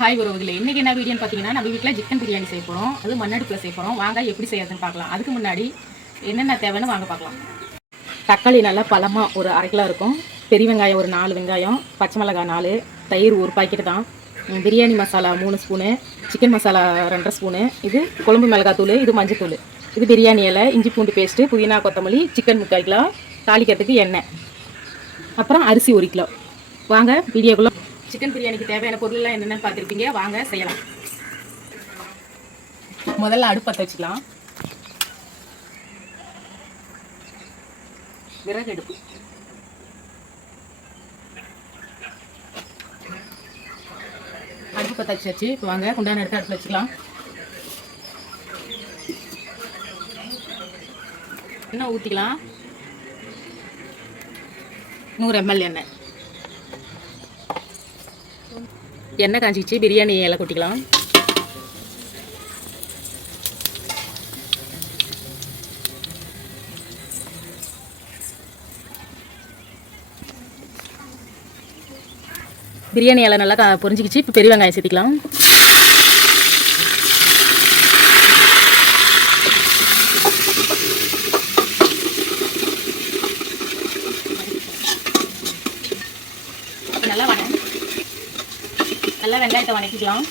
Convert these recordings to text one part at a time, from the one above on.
Hi உறவுகளே, இன்றைக்கி என்ன வீடியோன்னு பார்த்தீங்கன்னா நம்ம வீட்டில் சிக்கன் பிரியாணி செய்ய போகிறோம். அது மண்ணடுப்பில் செய்ய போகிறோம். வாங்க எப்படி செய்யறதுன்னு பார்க்கலாம். அதுக்கு முன்னாடி என்னென்ன தேவைன்னு வாங்க பார்க்கலாம். தக்காளி நல்லா பழமாக ஒரு 1/2 கிலோ இருக்கும். பெரிய வெங்காயம் ஒரு 4 வெங்காயம், பச்சை மிளகாய் 4, தயிர் ஒரு பாக்கெட்டு தான், biryani masala 3 spoon, chicken masala 2 spoon, இது குழம்பு மிளகாத்தூள், இது மஞ்சத்தூள், இது பிரியாணி இலை, இஞ்சி பூண்டு பேஸ்ட்டு, புதினா கொத்தமல்லி, சிக்கன் 3/4 கிலோ, தாளிக்கிறதுக்கு எண்ணெய், அப்புறம் அரிசி 1 கிலோ. வாங்க வீடியோக்குள்ளே. சிக்கன் பிரியாணிக்கு தேவையான பொருள்லாம் என்னென்னு பார்த்துருப்பீங்க. வாங்க செய்யலாம். முதல்ல அடுப்பு பற்ற வச்சுக்கலாம். விறகு அடுப்பு. அடுப்பு பற்ற வச்சாச்சு. இப்போ வாங்க குண்டான எடுத்து அடுப்பு வச்சுக்கலாம். எண்ணெய் ஊற்றிக்கலாம். 100 ml எண்ணெய். எண்ணெய் காஞ்சிச்சு. பிரியாணி இலை கொட்டிக்கலாம். பிரியாணி இலை நல்லா பொரிஞ்சிக்கிச்சு. இப்போ பெரிய வெங்காயம் சேர்த்திக்கலாம். நல்லா வெங்காயத்தை வதக்கிக்கலாம்.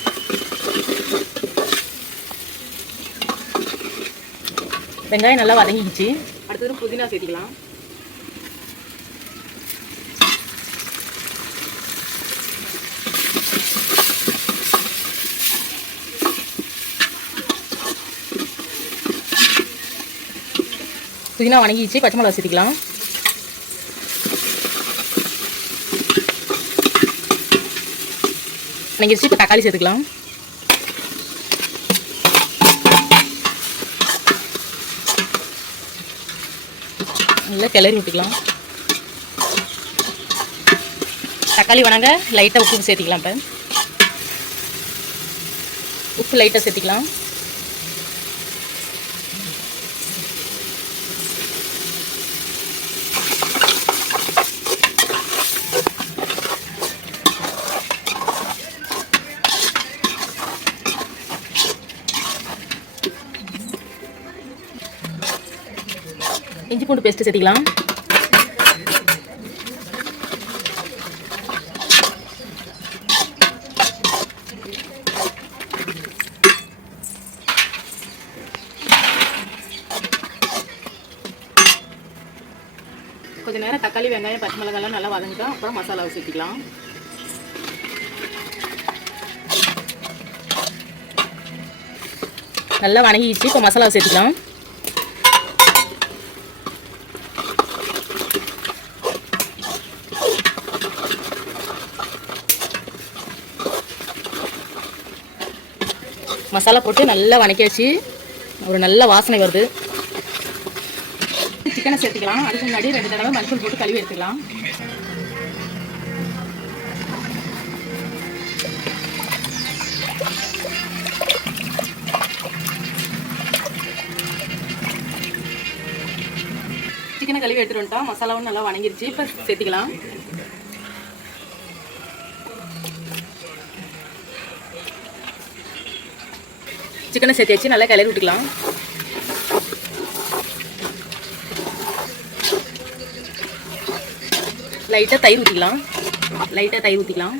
வெங்காயம் நல்லா வதங்கிக்கிச்சு. அடுத்தது புதினா சேர்த்திக்கலாம். புதினா வதங்கிச்சு. பச்சை மிளகாய் சேர்த்திக்கலாம். வதங்கிடுச்சு. இப்போ தக்காளி சேர்த்துக்கலாம். நல்லா கிளறி விட்டுக்கலாம். தக்காளி வணங்க லைட்டாக உப்பு சேர்த்திக்கலாம். இப்போ உப்பு லைட்டாக சேர்த்திக்கலாம். இஞ்சி பூண்டு பேஸ்ட்டு சேர்த்திக்கலாம். கொஞ்சம் நேரம் தக்காளி வெங்காயம் பச்சை மிளகாய்லாம் நல்லா வதங்கிட்டோம். அப்புறம் மசாலாவை சேர்த்திக்கலாம். நல்லா வதங்கிடுச்சு. இப்போ மசாலாவை சேர்த்திக்கலாம். மசாலா போட்டு நல்லா வதக்கி வச்சு ஒரு நல்ல வாசனை வருது. சிக்கனை சேர்த்துக்கலாம். அதுக்கு முன்னாடி 2 தடவை மஞ்சள் போட்டு கழுவி எடுத்துக்கலாம். சிக்கனை கழுவி எடுத்துட்டு வந்துட்டோம். மசாலாவும் நல்லா வதங்கிருச்சு. இப்போ சேர்த்திக்கலாம். சிக்கனை சேர்த்து வச்சு நல்லா கிளறி விட்டுக்கலாம். லைட்டாக தயிர் ஊற்றிக்கலாம்.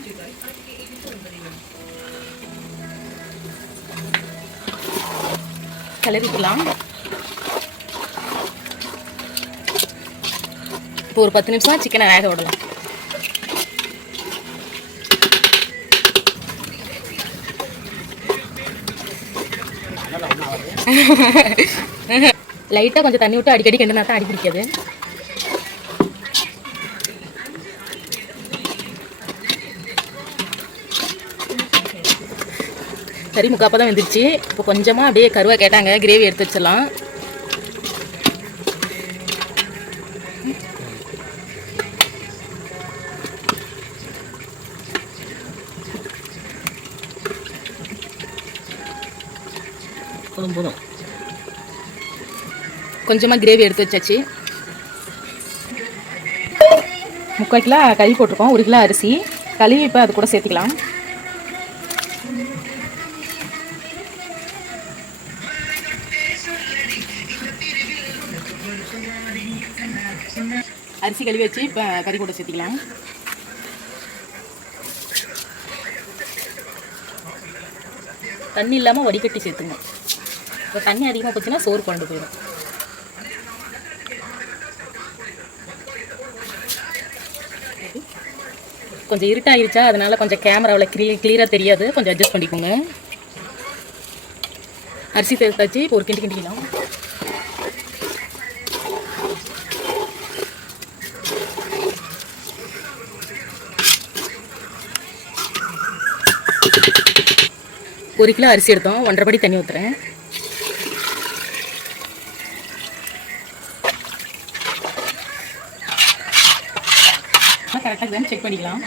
கிளறி விட்டுக்கலாம். இப்போ ஒரு 10 நிமிஷம் சிக்கனை வேக விடலாம். லைட்டாக கொஞ்சம் தண்ணி விட்டு அடிக்கடி கிண்டினா தான் அடி பிடிக்காது. கறி முக்காப்பா தான் வந்துருச்சு. இப்போ கொஞ்சமாக அப்படியே கருவா கேட்டாங்க. கிரேவி எடுத்து வச்சிடலாம். போதும். கொஞ்சமாக கிரேவி எடுத்து வச்சாச்சு. 3/4 கிலோ கறி போட்டிருக்கோம். 1 கிலோ அரிசி கழுவி இப்போ அது கூட சேர்த்துக்கலாம். அரிசி கழுவி வச்சு இப்போ கறி கூட சேர்த்திக்கலாம். தண்ணி இல்லாமல் வடிகட்டி சேர்த்துங்க. இப்போ தண்ணி அதிகமாக போச்சுன்னா சோறு கொண்டு போயிடும். கொஞ்சம் இருட்டாயிருச்சா, அதனால கொஞ்சம் கேமராவில் கிளியராக தெரியாது, கொஞ்சம் அட்ஜஸ்ட் பண்ணிக்கோங்க. அரிசி சேர்த்தாச்சு, இப்போ ஒரு கிண்டி கிண்டிக்கலாம். ஒரு கிலோ அரிசி எடுத்தோம், 1.5 படி தண்ணி ஊற்றுறேன். கரெக்டாக தான் செக் பண்ணிக்கலாம்.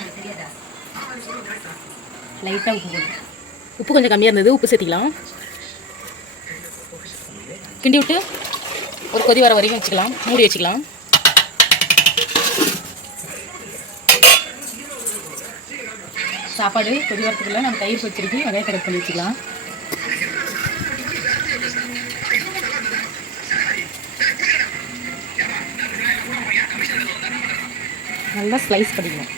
லைட்டாக உப்பு கொஞ்சம் கம்மியாக இருந்தது, உப்பு சேர்த்திக்கலாம். கிண்டி விட்டு ஒரு கொதி வர வரைக்கும் வச்சுக்கலாம், மூடி வச்சுக்கலாம். சாப்பாடு கொதி வரத்துக்குள்ள நம்ம தயிர் வச்சிருக்கு, வெங்காயத்தை கட் பண்ணி வச்சுக்கலாம். நல்லா ஸ்லைஸ் பண்ணிக்கணும்.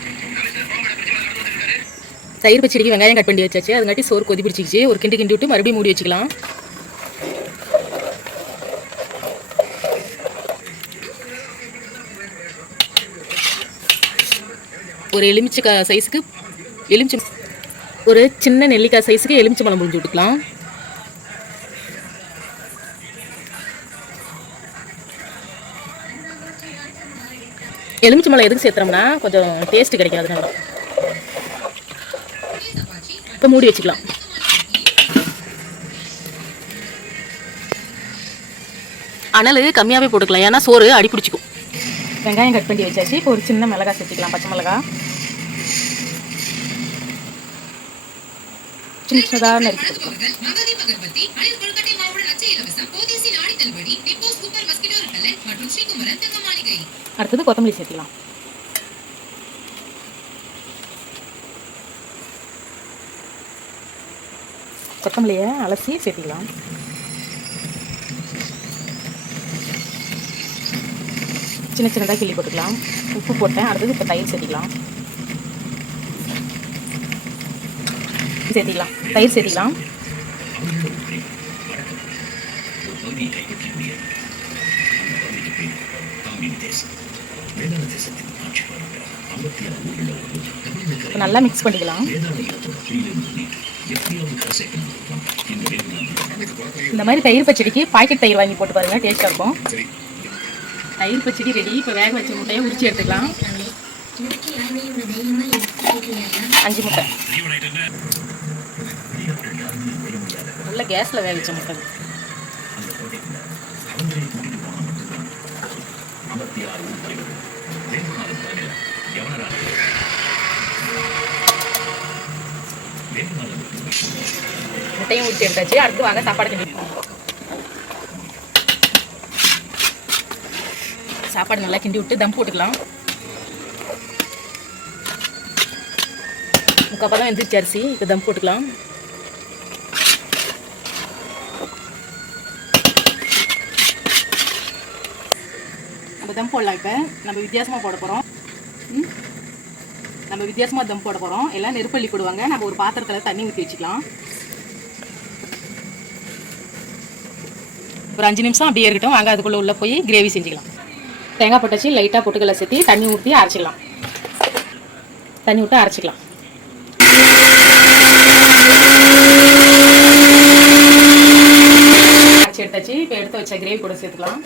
தயிர் பச்சடிக்கு வெங்காயம் கட் பண்ணி வச்சாச்சு, அதுங்காட்டி சோறு கொதி பிடிச்சிக்கிச்சு. ஒரு கிண்டி கிண்டி விட்டு மறுபடியும் மூடி வச்சுக்கலாம். ஒரு எலுமிச்சை சைஸுக்கு ஒரு சின்ன நெல்லிக்காய் சைஸுக்கு எலுமிச்சை பழம் புழிஞ்சு விட்டுக்கலாம். எலுமிச்சை பழம் எதுக்கு சேர்த்துறோம்னா கொஞ்சம் டேஸ்ட் கிடைக்காது. அதனால இப்போ மூடி வச்சுக்கலாம். அனல் கம்மியாகவே போட்டுக்கலாம், ஏன்னா சோறு அடி பிடிச்சிக்கும். வெங்காயம் கட் பண்ணி வச்சாச்சு, இப்போ ஒரு சின்ன மிளகாய் சேர்த்துக்கலாம், பச்சை மிளகாய் சின்ன சின்னதாக நறுக்கி போட்டுக்கலாம். அடுத்தது கொத்தமல்லி சேர்த்துக்கலாம். கொத்தமல்லியை அலசி சேர்த்துக்கலாம். சின்ன சின்னதாக கிள்ளி போட்டுக்கலாம். உப்பு போட்டேன். அடுத்தது இப்போ தயிர் சேர்த்திக்கலாம். தயிர் சேர்த்திக்கலாம். நல்லா மிக்ஸ் பண்ணிக்கலாம். இந்த மாதிரி தயிர் பச்சடிக்கு பாக்கெட் தயிர் வாங்கி போட்டு பாருங்க, டேஸ்டாக இருக்கும். தயிர் பச்சடி ரெடி. இப்போ வேக வச்ச முட்டையை உரிச்சு எடுத்துக்கலாம். 5 முட்டை நல்ல கேஸில் வேக வச்ச முட்டை. முட்டையும் உரிச்சு எடுத்தாச்சு. அடுத்து வாங்க சாப்பாடு கிண்டி. சாப்பாடு நல்லா கிண்டி விட்டு தம் போட்டுக்கலாம். 3/4 பதம் வெந்துருச்சு அரிசி. இப்போ தம் போட்டுக்கலாம். நம்ம தம் போடலாம். இப்போ நம்ம வித்தியாசமாக போட போகிறோம். நம்ம வித்தியாசமாக தம் போட போகிறோம். எல்லாம் நெருப்பள்ளி போடுவாங்க. நம்ம ஒரு பாத்திரத்தில் தண்ணி ஊற்றி வச்சுக்கலாம். ஒரு 5 நிமிஷம் அப்படியே இருக்கட்டும். வாங்க அதுக்குள்ளே உள்ளே போய் கிரேவி செஞ்சுக்கலாம். தேங்காய் போட்டாச்சு. லைட்டாக பொட்டுக்கடலை சேர்த்து தண்ணி ஊற்றி அரைச்சிக்கலாம். தண்ணி விட்டு அரைச்சிக்கலாம். அரைச்சி எடுத்தாச்சு. இப்போ எடுத்து வச்ச கிரேவி கூட சேர்த்துக்கலாம்.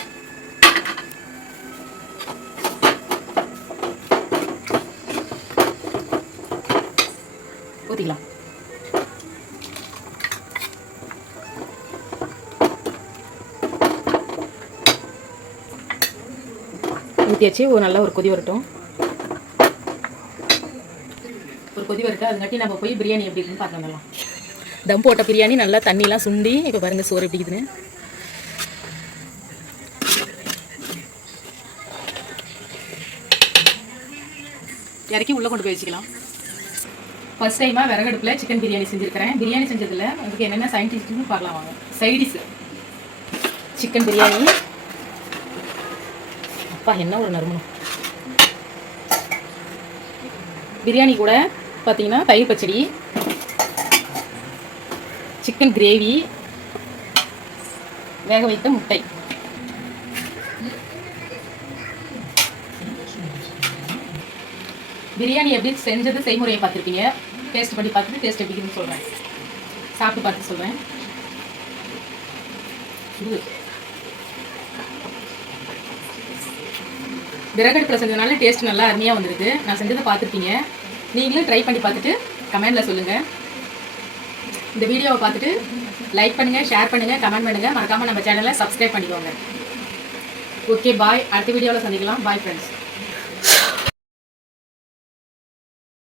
ஊற்றிக்கலாம். ஊற்றியாச்சு. நல்லா ஒரு கொதி வரட்டும். ஒரு கொதி வரட்டும். அதுங்காட்டி நம்ம போய் பிரியாணி எப்படி இருக்குன்னு பார்க்க வந்துடலாம். தம் போட்ட பிரியாணி நல்லா தண்ணிலாம் சுண்டி இப்போ பாருங்க சோறு எப்படி இருக்குதுன்னு. இறக்கி உள்ளே கொண்டு போய் வச்சுக்கலாம். ஃபர்ஸ்ட் டைமாக விறகடுப்பில் சிக்கன் பிரியாணி செஞ்சுருக்கிறேன். பிரியாணி செஞ்சதில் அதுக்கு என்னென்ன சயின்டிஸ்ட்னு பார்க்கலாம் வாங்க. Side dish chicken biryani. அப்பா என்ன ஒரு நறுமணம். பிரியாணி கூட பார்த்தீங்கன்னா தயிர் பச்சடி, சிக்கன் கிரேவி, வேக வைத்த முட்டை. பிரியாணி எப்படி செஞ்சது செய்முறையை பார்த்துருப்பீங்க. டேஸ்ட் பண்ணி பார்த்துட்டு டேஸ்ட் எப்படி இருக்குன்னு சொல்கிறேன். சாப்பிட்டு பார்த்து சொல்கிறேன். விறகடுப்பில் செஞ்சதுனால டேஸ்ட் நல்லா அருமையாக வந்திருக்கு. நான் செஞ்சதை பார்த்துருப்பீங்க. நீங்களும் ட்ரை பண்ணி பார்த்துட்டு கமெண்டில் சொல்லுங்கள். இந்த வீடியோவை பார்த்துட்டு லைக் பண்ணுங்கள், ஷேர் பண்ணுங்கள், கமெண்ட் பண்ணுங்கள். மறக்காமல் நம்ம சேனலை சப்ஸ்கிரைப் பண்ணிக்கோங்க. Okay bye. அடுத்த வீடியோவில் சந்திக்கலாம். Bye friends.